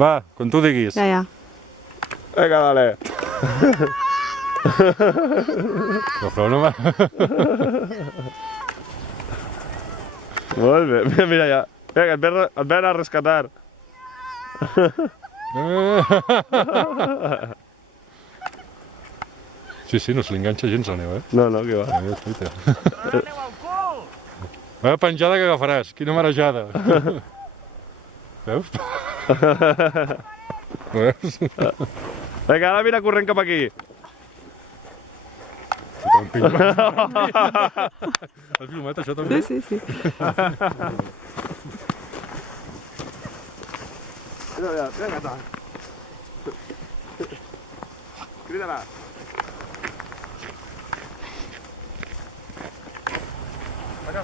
Va, quan tu diguis. Ja, ja. Vinga, dale. Però no m'ha... Molt bé, mira ja. Vinga, et ven a rescatar. Sí, sí, no se li enganxa gens la neu, eh? No, no, què va. Vaya penjada que agafaràs, quina marejada. Veus? Veus? Vinga, ara vine corrent cap aquí. Has filmat això també? Sí, sí, sí. Vinga, va. Crida-la. Vinga.